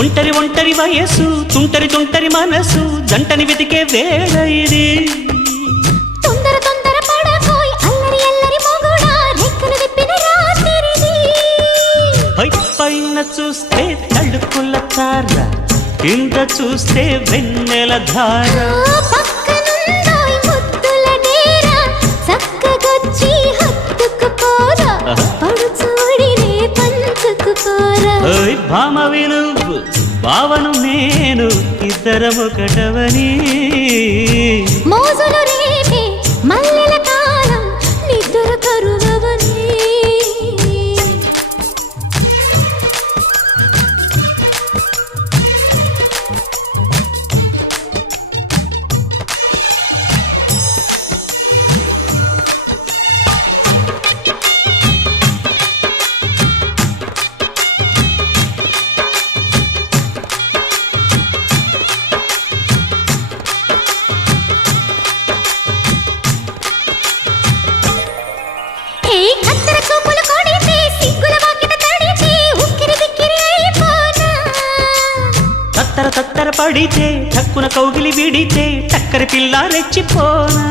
ఒంటరి ఒంటరి వయస్సు తుంటరి తుంటరి మనసు జంటని వెతికే వేళ ఇది తొందర తొందర పడకోయ్ అల్లరి అల్లరి మొగుడా రెక్కలు విప్పిన రాత్రిది పైన చూస్తే తడుకుల తార కింద చూస్తే వెన్నెల ధార పక్కనుందోయ్ ముద్దుల డేరా చక్కగొచ్చి హత్తుకుపోరా పడుచూడినే పంచుకుపోరా ఓయ్ భామ విలువు భావను నేను ఇద్దరమొకటవని మోజులు రేపే మల్లెల కాలం నిద్ర కరువవని తత్తర తత్తర పడితే టక్కున కౌగిలి విడితే టక్కరి పిల్ల రెచ్చిపోనా